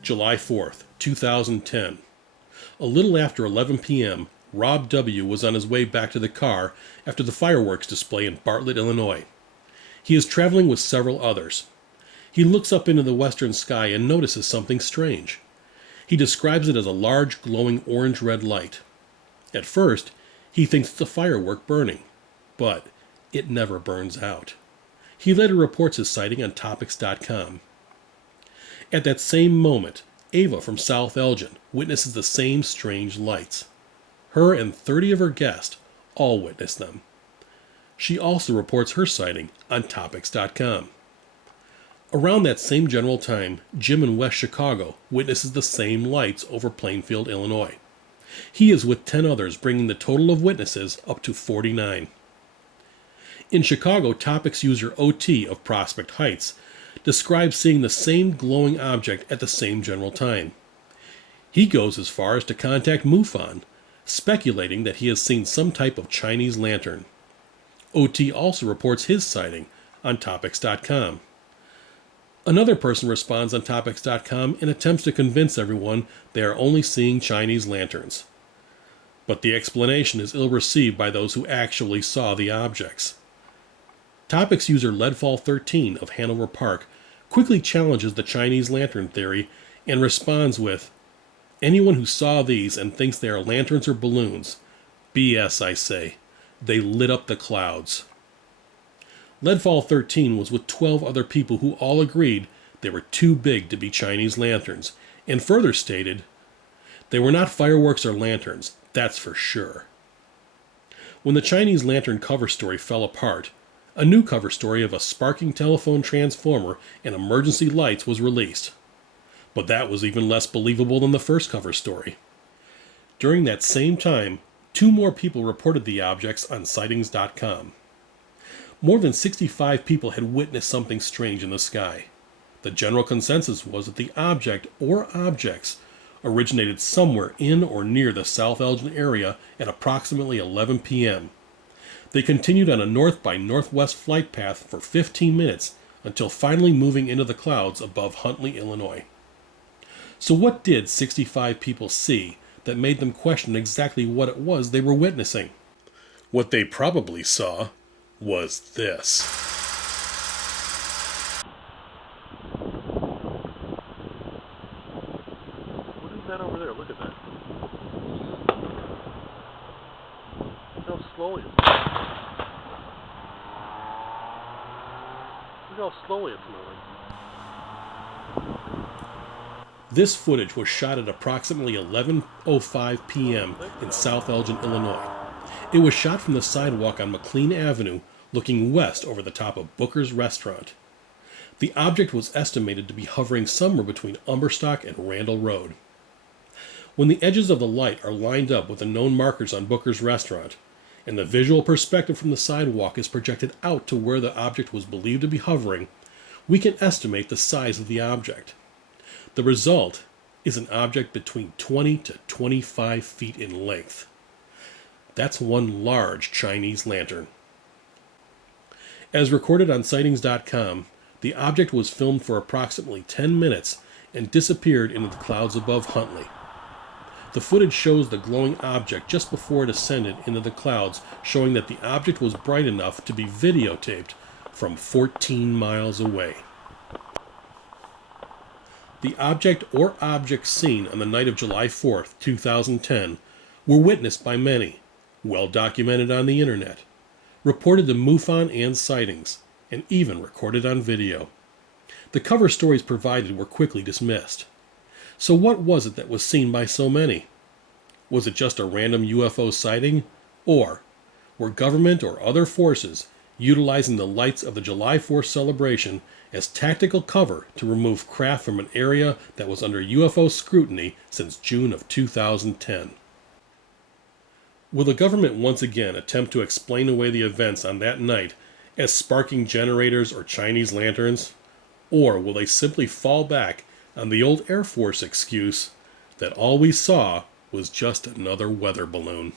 July 4th, 2010. A little after 11 p.m., Rob W. was on his way back to the car after the fireworks display in Bartlett, Illinois. He is traveling with several others. He looks up into the western sky and notices something strange. He describes it as a large, glowing orange-red light. At first, he thinks it's a firework burning, but it never burns out. He later reports his sighting on Topix.com. At that same moment, Ava from South Elgin witnesses the same strange lights. Her and 30 of her guests all witness them. She also reports her sighting on Topix.com. Around that same general time, Jim in West Chicago witnesses the same lights over Plainfield, Illinois. He is with 10 others, bringing the total of witnesses up to 49. In Chicago, Topix user OT of Prospect Heights describes seeing the same glowing object at the same general time. He goes as far as to contact MUFON, speculating that he has seen some type of Chinese lantern. OT also reports his sighting on Topix.com. Another person responds on Topix.com and attempts to convince everyone they are only seeing Chinese lanterns. But the explanation is ill-received by those who actually saw the objects. Topix user Leadfall13 of Hanover Park quickly challenges the Chinese lantern theory and responds with, "Anyone who saw these and thinks they are lanterns or balloons, BS, I say. They lit up the clouds." Leadfall13 was with 12 other people who all agreed they were too big to be Chinese lanterns, and further stated, "They were not fireworks or lanterns, that's for sure." When the Chinese lantern cover story fell apart, a new cover story of a sparking telephone transformer and emergency lights was released. But that was even less believable than the first cover story. During that same time, 2 more people reported the objects on sightings.com. More than 65 people had witnessed something strange in the sky. The general consensus was that the object or objects originated somewhere in or near the South Elgin area at approximately 11 p.m. They continued on a north by northwest flight path for 15 minutes until finally moving into the clouds above Huntley, Illinois. So what did 65 people see that made them question exactly what it was they were witnessing? What they probably saw was this. What is that over there? Look at that. Look how slowly it's moving. Look how slowly it's moving. This footage was shot at approximately 11:05 p.m. in South Elgin, Illinois. It was shot from the sidewalk on McLean Avenue, looking west over the top of Booker's Restaurant. The object was estimated to be hovering somewhere between Umberstock and Randall Road. When the edges of the light are lined up with the known markers on Booker's Restaurant, and the visual perspective from the sidewalk is projected out to where the object was believed to be hovering, we can estimate the size of the object. The result is an object between 20 to 25 feet in length. That's one large Chinese lantern. As recorded on sightings.com, the object was filmed for approximately 10 minutes and disappeared into the clouds above Huntley. The footage shows the glowing object just before it ascended into the clouds, showing that the object was bright enough to be videotaped from 14 miles away. The object or objects seen on the night of July 4th, 2010 were witnessed by many, well documented on the internet, reported to MUFON and sightings, and even recorded on video. The cover stories provided were quickly dismissed. So what was it that was seen by so many? Was it just a random UFO sighting? Or were government or other forces utilizing the lights of the July 4th celebration as tactical cover to remove craft from an area that was under UFO scrutiny since June of 2010? Will the government once again attempt to explain away the events on that night as sparking generators or Chinese lanterns? Or will they simply fall back on the old Air Force excuse that all we saw was just another weather balloon.